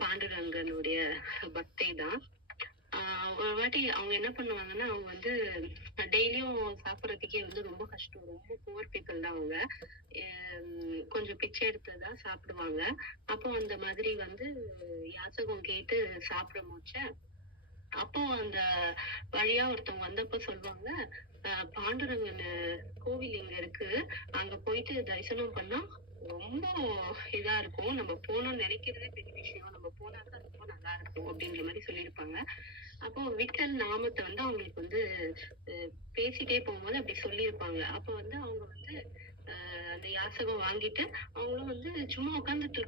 பாண்டுரங்கனுடைய பக்தை தான். ஒரு வாட்டி அவங்க என்ன பண்ணுவாங்கன்னா, அவங்க வந்து டெய்லியும் சாப்பிடுறதுக்கே வந்து ரொம்ப கஷ்டம். ரொம்ப புவர் பீப்பிள் தான் அவங்க. கொஞ்சம் பிச்சை எடுத்து தான் சாப்பிடுவாங்க. அப்போ அந்த மாதிரி வந்து யாசகம் கேட்டு சாப்பிட மோச்ச, அப்போ அந்த வழியா ஒருத்தவங்க வந்தப்ப சொல்லுவாங்க, பாண்டுரங்கன் கோவில் இங்க இருக்கு. அங்க போயிட்டு தரிசனம் பண்ணா ரொம்ப இதா இருக்கும். நம்ம போணும்னு நினைக்கிறதே பெரிய விஷயம். நம்ம போனாதான் ரொம்ப நல்லா இருக்கும் அப்படின்ற மாரி சொல்லியிருப்பாங்க. அப்போ விட்டல் நாமத்த வந்து அவங்களுக்கு வந்து பேசிட்டே போகும்போது அப்படி சொல்லியிருப்பாங்க. அப்ப வந்து அவங்க வந்து அந்த யாசகம் வாங்கிட்டு அவங்களும் வந்து சும்மா உட்கார்ந்துட்டு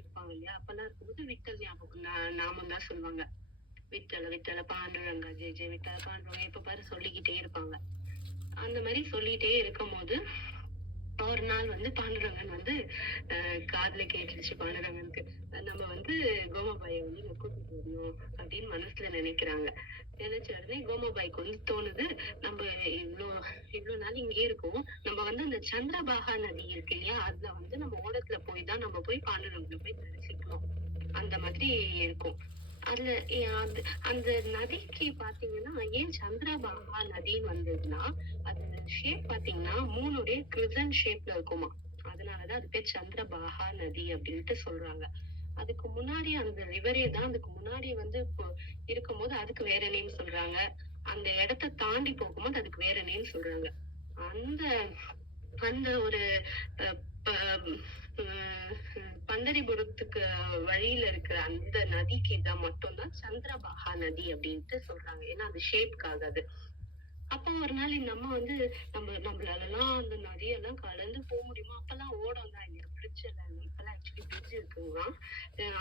இருப்பாங்க இல்லையா? அப்பெல்லாம் இருக்கும்போது விட்டல் ஞாபகம் நாமம் தான் சொல்லுவாங்க. விட்டல விட்டல பாண்டுரங்கா ஜெய ஜெய விட்டல பாண்டுரங்கா எப்ப பாரு சொல்லிக்கிட்டே இருப்பாங்க. அந்த மாதிரி சொல்லிட்டே இருக்கும்போது ஒரு நாள் வந்து பாண்டுரங்கன் வந்து காதுல கேட்டுருச்சு பாண்டுரங்கனுக்கு. நம்ம வந்து கோமாபாயை வந்து இங்க கூட்டிட்டு வரணும் அப்படின்னு மனசுல நினைக்கிறாங்க. நினைச்ச உடனே கோமாபாய்க்கு வந்து தோணுது, நம்ம இவ்ளோ இவ்ளோ நாள் இங்கே இருக்கோம். நம்ம வந்து அந்த சந்திரபாகா நதி இருக்கு இல்லையா? அதுல வந்து நம்ம ஓடத்துல போய் தான் நம்ம போய் பாண்டுரங்கனை போய் தரிசிக்கணும். அந்த மாதிரி இருக்கும். அதுல அது அந்த நதிக்கு பாத்தீங்கன்னா ஏன் சந்திரபாகா நதின்னு வந்ததுன்னா, அது ஷேப் பாத்தீங்கன்னா 3 கிரிசன்ட் ஷேப்ல இருக்குமா. அதனாலதான் அது பேர் சந்திரபாகா நதி அப்படின்ட்டு சொல்றாங்க. அதுக்கு முன்னாடி அந்த ரிவரே தான் அதுக்கு முன்னாடி வந்து இப்போ இருக்கும்போது அதுக்கு வேற நேம் சொல்றாங்க. அந்த இடத்த தாண்டி போகும்போது அதுக்கு வேற நேம் சொல்றாங்க. அந்த அந்த ஒரு அஹ், ப- அஹ், பண்டரிபுரத்துக்கு வழியில இருக்கிற அந்த நதிக்கு தான் மட்டும்தான் சந்திரபாகா நதி அப்படின்ட்டு சொல்றாங்க. ஏன்னா அது ஷேப்காக அது. அப்ப ஒரு நாள் இந்த அம்மா வந்து நம்மளாலலாம் அந்த நதியெல்லாம் கடந்து போக முடியுமா? அப்பெல்லாம் ஓடம் தான் இல்லையா? பிரிட்ஜ் எல்லாம் இல்லை. இப்பெல்லாம் ஆக்சுவலி பிரிட்ஜ் இருக்குங்களாம்.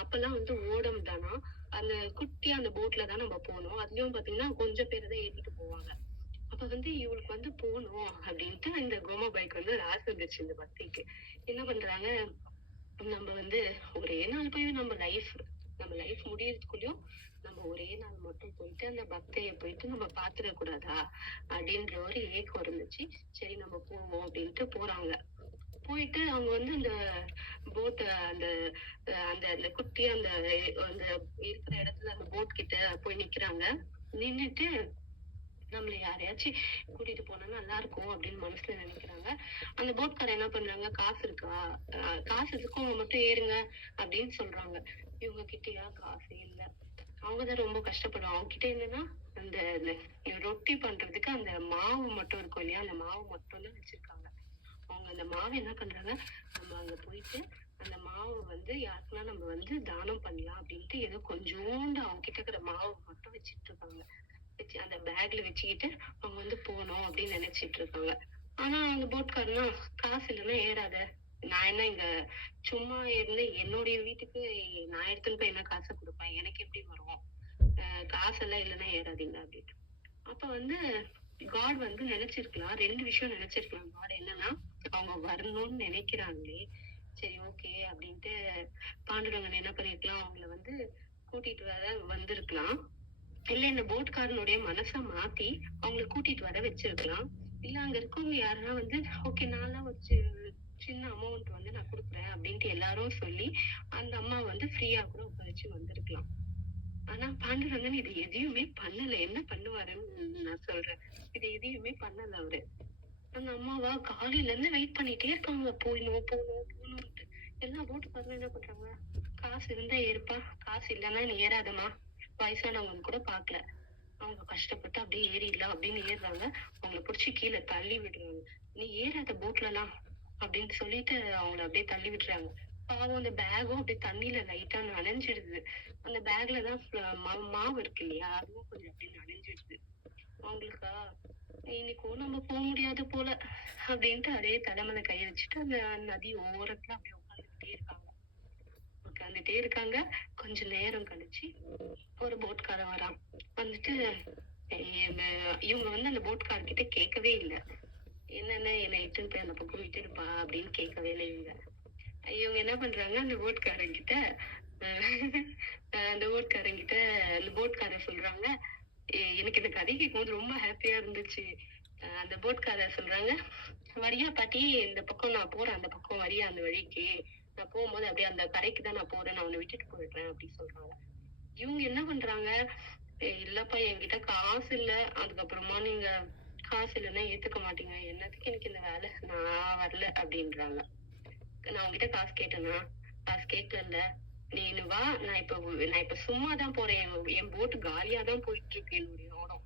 அப்பெல்லாம் வந்து ஓடம் தானா. அந்த குட்டியா அந்த போட்ல தான் நம்ம போனோம். அதுலயும் பாத்தீங்கன்னா கொஞ்சம் பேர் தான் ஏறிட்டு போவாங்க. அப்ப வந்து இவளுக்கு வந்து போகணும் அப்படின்ட்டு இந்த கோமாபாய்க்கு வந்து ஒரு ஆசை இருந்துச்சு இந்த பக்திக்கு. என்ன பண்றாங்க, நம்ம வந்து ஒரே நாள் போய் நம்ம லைஃப் முடியறதுக்குள்ளயும் நம்ம ஒரே நாள் மட்டும் போயிட்டு அந்த பக்தைய போயிட்டு நம்ம பாத்துட கூடாதா அப்படின்ற ஒரு ஏக்கம் இருந்துச்சு. சரி நம்ம போவோம் அப்படின்ட்டு போறாங்க. போயிட்டு அவங்க வந்து அந்த போட் அந்த அந்த அந்த குட்டியா அந்த அந்த இருக்கிற இடத்துல அந்த போட் கிட்ட போய் நிக்கிறாங்க. நின்னுட்டு நம்மள யாரையாச்சும் கூட்டிட்டு போனா நல்லா இருக்கும் அப்படின்னு மனசுல நினைக்கிறாங்க. அந்த போட்காரர் என்ன பண்றாங்க, காசு இருக்கா, காசு இருக்கவங்க மட்டும் ஏறுங்க அப்படின்னு சொல்றாங்க. இவங்க கிட்டயா காசு இல்ல. அவங்கதான் ரொம்ப கஷ்டப்படுவாங்க. அவங்க கிட்ட என்னன்னா அந்த ரொட்டி பண்றதுக்கு அந்த மாவு மட்டும் இருக்கும் இல்லையா? அந்த மாவு மட்டும் தான் வச்சிருக்காங்க. அவங்க அந்த மாவு என்ன பண்றாங்க, நம்ம அங்க போயிட்டு அந்த மாவு வந்து யாருக்குன்னா நம்ம வந்து தானம் பண்ணலாம் அப்படின்ட்டு ஏதோ கொஞ்சோண்டு அவங்க கிட்ட இருக்கிற மாவு மட்டும் வச்சிட்டு இருக்காங்க. வச்சு அந்த பேக்ல வச்சுக்கிட்டு அவங்க வந்து போகணும் அப்படின்னு நினைச்சிட்டு இருக்காங்க. ஆனா அந்த போட்காரனா, காசு இல்லைன்னா ஏறாத. நான் என்ன இங்க சும்மா இருந்து என்னுடைய வீட்டுக்கு நான் எடுத்துன்னு போய் என்ன காசை கொடுப்பேன், எனக்கு எப்படி வரும், காசெல்லாம் இல்லைன்னா ஏறாதீங்க அப்படின்ட்டு. அப்ப வந்து காட் வந்து நினைச்சிருக்கலாம், 2 விஷயம் நினைச்சிருக்கலாம். காட் என்னன்னா, அவங்க வரணும்னு நினைக்கிறாங்களே, சரி ஓகே அப்படின்ட்டு பாண்டுரங்கன் என்ன பண்ணிருக்கலாம், அவங்கள வந்து கூட்டிட்டு வர வந்திருக்கலாம். இல்ல இந்த போட்காரனுடைய மனச மாத்தி அவங்கள கூட்டிட்டு வர வச்சிருக்கலாம். இல்ல அங்க இருக்கவங்க யாருன்னா வந்து ஓகே நான்லாம் ஒரு சின்ன அமௌண்ட் வந்து நான் கொடுக்குறேன் அப்படின்ட்டு எல்லாரும் சொல்லி அந்த அம்மா வந்து ஃப்ரீயா கூட உட்கார வச்சு வந்திருக்கலாம். ஆனா பாண்டுரங்கன் இது எதையுமே பண்ணல. என்ன பண்ணுவாருன்னு நான் சொல்றேன். இது எதையுமே பண்ணல அவரு. அந்த அம்மாவா காலையில இருந்து வெயிட் பண்ணிட்டே இருக்காங்க. போகணும் போகணும் போகணும்ட்டு. எல்லா போட்டுக்காரங்களும் என்ன பண்றாங்க, காசு இருந்தா ஏறுப்பா, காசு இல்லைன்னா நீ ஏறாதம்மா, வயசானவங்க கூட பாக்கல, அவங்க கஷ்டப்பட்டு அப்படியே ஏறிடலாம் அப்படின்னு ஏறுறாங்க. அவங்கள புடிச்சு கீழே தள்ளி விடுறாங்க. நீ ஏறாத போட்லலாம் அப்படின்னு சொல்லிட்டு அவங்கள அப்படியே தள்ளி விடுறாங்க. பாவம் அந்த பேகும் அப்படியே தண்ணியில லைட்டா நனைஞ்சிடுது. அந்த பேக்ல தான் மாவு இருக்கு இல்லையா, அதுவும் கொஞ்சம் அப்படியே நனைஞ்சிடுது. அவங்களுக்கா இன்னைக்கும் நம்ம போக முடியாது போல அப்படின்ட்டு அப்படியே தலைமையில கைய வச்சுட்டு அந்த நதி ஓரத்துல அப்படியே உட்காந்துட்டே இருக்காங்க. கொஞ்ச நேரம் கழிச்சு ஒரு போட்காரன் வரான். வந்துட்டு இவங்க வந்து அந்த போட்காரர் கிட்ட கேட்கவே இல்லை. என்னென்ன என்னை இட்டுன்னு போய் அந்த பக்கம் விட்டுருப்பா அப்படின்னு கேட்கவே இல்லை. இவங்க என்ன பண்றாங்க, அந்த போட்காரர் சொல்றாங்க, எனக்கு இந்த கதை கேட்கும்போது ரொம்ப ஹாப்பியா இருந்துச்சு. அந்த போட்காரர் சொல்றாங்க, வரியா பாட்டி, இந்த பக்கம் நான் போறேன், அந்த பக்கம் வரியா அந்த வழிக்கு நான் போகும்போது அப்படியே அந்த கரைக்கு தான் நான் போறேன். நான் உன்ன விட்டுட்டு போயிடுறேன் அப்படி சொல்றாங்க. இவங்க என்ன பண்றாங்க, இல்லப்பா என்கிட்ட காசு இல்ல. அதுக்கப்புறமா நீங்க காசு இல்லன்னா ஏத்துக்க மாட்டீங்க. என்னத்துக்கு எனக்கு இந்த வேலை? நான் வரல அப்படின்றாங்க. நான் உன்கிட்ட காசு கேட்டேனா? காசு கேட்கலல்ல. நீனு வா. நான் இப்ப சும்மா தான் போறேன். என் போட் காலியா தான் போயிட்டு இருக்கு என்னுடைய ஓடம்.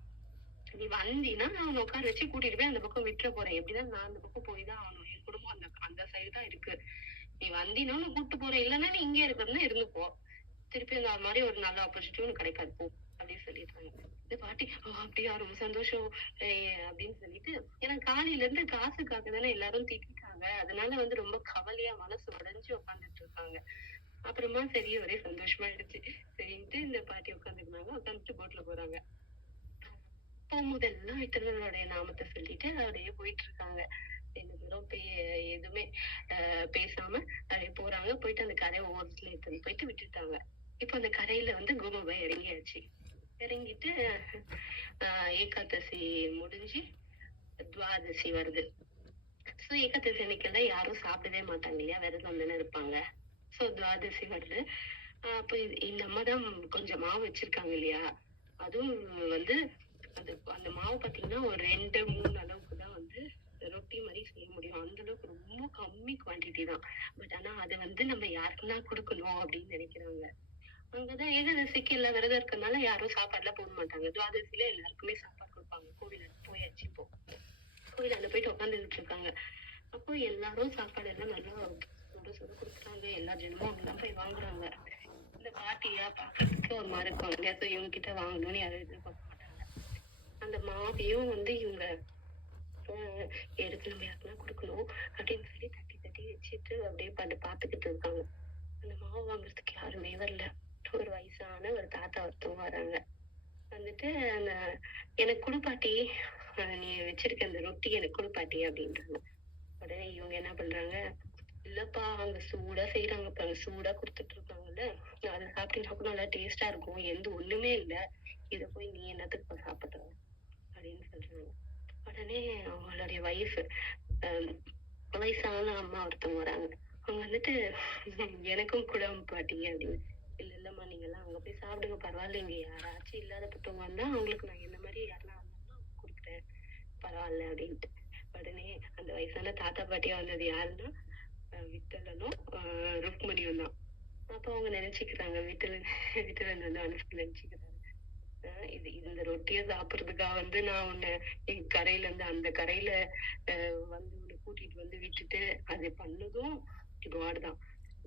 நீ வந்தீன்னா நான் உன்ன உட்கார வச்சு கூட்டிட்டு போய் அந்த பக்கம் விட்டுற போறேன். எப்படிதான் நான் அந்த பக்கம் போய் தான் ஆகணும். என் குடும்பம் அந்த அந்த சைடு தான் இருக்கு. நீ வந்தீன்னா உன்ன கூட்டிட்டு போறேன். இல்லன்னா நீ இங்கே இருக்கிறதுன்னா இருந்துக்கோ. திருப்பி அந்த மாதிரி ஒரு நல்ல ஆப்பர்ச்சுனிட்டி உனக்கு கிடைக்காது போ அப்படின்னு சொல்லிடுறாங்க. இந்த பாட்டி அப்படியா ரொம்ப சந்தோஷம் அப்படின்னு சொல்லிட்டு, ஏன்னா காலையில இருந்து காசுக்காக தானே எல்லாரும் திட்டிட்டாங்க. அதனால வந்து ரொம்ப கவலையா மனசு உடைஞ்சு உட்காந்துட்டு இருக்காங்க. அப்புறமா சரி ஒரே சந்தோஷமாயிடுச்சு. சரின்ட்டு இந்த பாட்டி உட்காந்துருந்தாங்க. உட்காந்துட்டு போட்ல போறாங்க. போகும்போதெல்லாம் விட்டலனுடைய நாமத்தை சொல்லிட்டு அப்படியே போயிட்டு இருக்காங்க. 2 பேரும் எதுவுமே பேசாம அப்படியே போறாங்க. போயிட்டு அந்த கரை ஓரத்துல எடுத்துன்னு போயிட்டு விட்டுட்டாங்க. இப்ப அந்த கரையில வந்து கோமாபாய் இறங்கியாச்சு. இறங்கிட்டு ஏகாதசி முடிஞ்சு துவாதசி வருது. சோ ஏகாதசி அன்னைக்கெல்லாம் யாரும் சாப்பிடவே மாட்டாங்க இல்லையா, விரதம் தானே இருப்பாங்க. சோ துவாதசி வருது. அப்ப இந்த அம்மா தான் கொஞ்சம் மாவு வச்சிருக்காங்க இல்லையா, அதுவும் வந்து அந்த அந்த மாவு பாத்தீங்கன்னா ஒரு 2, 3 அளவுக்கு தான் வந்து ரொட்டி மாதிரி செய்ய முடியும். அந்த அளவுக்கு ரொம்ப கம்மி குவான்டிட்டி தான். பட் ஆனா அதை வந்து நம்ம யாருக்குன்னா கொடுக்கணும் அப்படின்னு நினைக்கிறாங்க. அங்கதான் ஏகாதசிக்கு எல்லா விரதம் இருக்கறதுனால யாரும் சாப்பாடுலாம் போட மாட்டாங்க. துவாதசியில எல்லாருக்குமே சாப்பாடு கொடுப்பாங்க. கோவிலுக்கு போயாச்சு இப்போ. கோவிலாண்ட போயிட்டு உட்காந்துட்டு இருக்காங்க. அப்போ எல்லாரும் சாப்பாடு எல்லாம் நல்லா சுட சுட கொடுக்குறாங்க. எல்லா ஜனமும் அங்கதான் போய் வாங்குறாங்க. இந்த பாட்டியா பாக்குறதுக்கு ஒரு மாதிரி இருப்பாங்க. சோ இவங்க கிட்ட வாங்கணும்னு யாரும் எதிர்பார்க்க மாட்டாங்க. அந்த மாவையும் வந்து இவங்க எடுத்து நம்ம யாருக்குன்னா கொடுக்கணும் அப்படின்னு சொல்லி தட்டி தட்டி வச்சுட்டு அப்படியே பாத்துக்கிட்டு இருக்காங்க. அந்த மாவு வாங்குறதுக்கு யாருமே வரல. ஒரு வயசான ஒரு தாத்தா ஒருத்தவங்க வராங்க. வந்துட்டு அந்த எனக்கு குடு பாட்டி, நீ வச்சிருக்க அந்த ரொட்டி எனக்கு குடு பாட்டி அப்படின்றாங்க. உடனே இவங்க என்ன பண்றாங்க, இல்லப்பா அங்க சூடா செய்யறாங்கப்பா, அங்க சூடா கொடுத்துட்டு இருக்காங்கல்ல, அதை சாப்பிட்டீங்கன்னா கூட நல்லா டேஸ்டா இருக்கும். எந்த ஒண்ணுமே இல்ல. இத போய் நீ என்னத்துக்கு சாப்பிடுற அப்படின்னு சொல்றாங்க. உடனே அவங்களுடைய வைஃப், வயசான அம்மா ஒருத்தவங்க வராங்க. அவங்க வந்துட்டு எனக்கும் கூட பாட்டி அப்படின்னு. இல்ல இல்லம்மா நீங்க எல்லாம் அங்க போய் சாப்பிடுங்க, பரவாயில்ல. இங்க யாராச்சும் இல்லாதப்பட்டவங்க வந்தா அவங்களுக்கு நான் என்ன மாதிரி யாருன்னா வந்தாலும் கொடுக்குறேன், பரவாயில்ல அப்படின்ட்டு. உடனே அந்த வயசான தாத்தா பாட்டியா வந்தது யாருன்னா விட்டலனும் ருக்மணியும் தான். அப்ப அவங்க நினைச்சுக்கிறாங்க, விட்டலன் வந்து மனசுல நினைச்சுக்கிறாங்க, இது இந்த ரொட்டியை சாப்பிடுறதுக்காக வந்து நான் உன்னை எங்க கரையில இருந்து அந்த கரையில வந்து உன்னை கூட்டிட்டு வந்து விட்டுட்டு அது பண்ணதும் இதுவாடுதான்.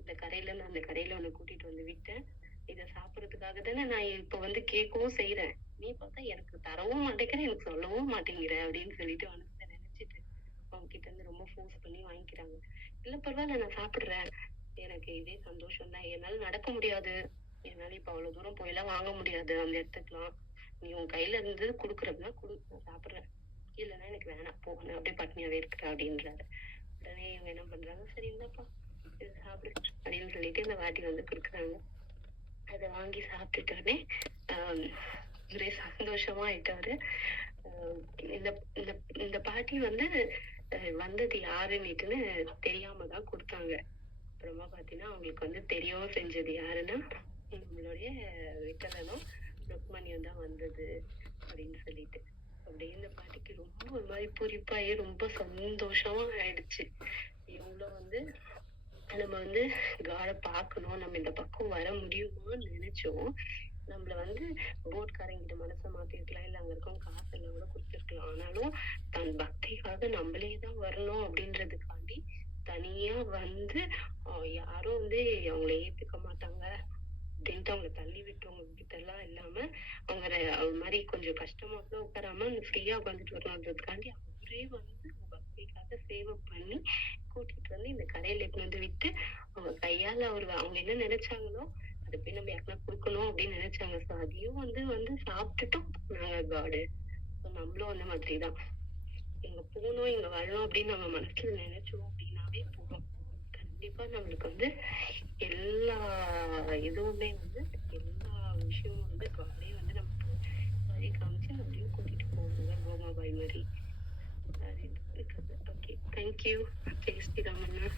இந்த கரையில இருந்து அந்த கரையில உன்னை கூட்டிட்டு வந்து விட்டேன். இத சாப்பிடறதுக்காக தானே நான் இப்ப வந்து கேட்கவும் செய்யறேன். நீ பார்த்தா எனக்கு தரவும் மாட்டேங்கிற, எனக்கு சொல்லவும் மாட்டேங்கிற அப்படின்னு சொல்லிட்டு மனசுல நினைச்சிட்டு அவங்க கிட்ட இருந்து ரொம்ப ஃபோர்ஸ் பண்ணி வாங்கிக்கிறாங்க. இல்ல பரவாயில்ல நான் சாப்பிடுறேன். எனக்கு இதே சந்தோஷம் தான். என்னால நடக்க முடியாது. என்னால இப்ப அவ்வளவு தூரம் போயெல்லாம் வாங்க முடியாது அந்த இடத்துக்குலாம். நீ உன் கையில இருந்து குடுக்குறதுன்னா குடு, நான் சாப்பிடுறேன். இல்லைன்னா எனக்கு வேணாம் போ, நான் அப்படியே பட்னியாவே இருக்கிறேன் அப்படின்றாரு. உடனே இவங்க என்ன பண்றாங்க, சரி இந்தாப்பா இதை சாப்பிடு அப்படின்னு சொல்லிட்டு இந்த வாட்டி வந்து குடுக்குறாங்க. அதை வாங்கி சாப்பிட்டுட்டோடனே ஆஹ் ஒரே சந்தோஷமா ஆயிட்டாரு. இந்த இந்த இந்த பாட்டி வந்து வந்தது யாருன்னுட்டுன்னு தெரியாம தான் கொடுத்தாங்க. அப்புறமா பாத்தீங்கன்னா அவங்களுக்கு வந்து தெரியவும் செஞ்சது யாருன்னா நம்மளுடைய விட்டலனும் ருக்மணியும் தான் வந்தது அப்படின்னு சொல்லிட்டு. அப்படியே இந்த பாட்டிக்கு ரொம்ப ஒரு மாதிரி பூரிப்பாயி ரொம்ப சந்தோஷமா ஆயிடுச்சு. இவங்களும் வந்து நம்ம வந்து காட பாக்கணும், நம்ம இந்த பக்கம் வர முடியுமான்னு நினைச்சோம். நம்மள வந்து போட்காரங்கிட்ட மனசை மாத்திருக்கலாம், இல்ல அங்க இருக்கவங்க காசு எல்லாம் கூட கொடுத்திருக்கலாம். ஆனாலும் தன் பக்திக்காக நம்மளே தான் வரணும் அப்படின்றதுக்காண்டி தனியா வந்து யாரும் வந்து அவங்கள ஏத்துக்க மாட்டாங்க அப்படின்ட்டு அவங்களை தள்ளி விட்டவங்க கிட்ட எல்லாம் இல்லாம அவங்க அது மாதிரி கொஞ்சம் கஷ்டமா கூட உட்காராம ஃப்ரீயா உட்காந்துட்டு வரணுன்றதுக்காண்டி அவரே வந்து பக்திக்காக சேவை பண்ணி கூட்டிட்டு வந்து இந்த கரையில எடுத்து வந்து விட்டு அவங்க கையால அவங்க என்ன நினைச்சாங்களோ அதை போய் நம்ம யாருன்னா கொடுக்கணும் அப்படின்னு நினைச்சாங்க. சோ அதையும் வந்து வந்து சாப்பிட்டுட்டும் நாங்க காடு. நம்மளும் அந்த மாதிரிதான். இங்க போகணும், இங்க வரணும் அப்படின்னு நம்ம மனசுல நினைச்சோம் அப்படின்னாவே போதும். கண்டிப்பா நம்மளுக்கு வந்து எல்லா இதுவுமே வந்து எல்லா விஷயமும் வந்து காடே வந்து நமக்கு வழி காமிச்சு அப்படியும் கூட்டிட்டு போவாங்க கோமாபாய் மாதிரி. Okay, thank you. ஜெய் ஸ்ரீராமண்ணா.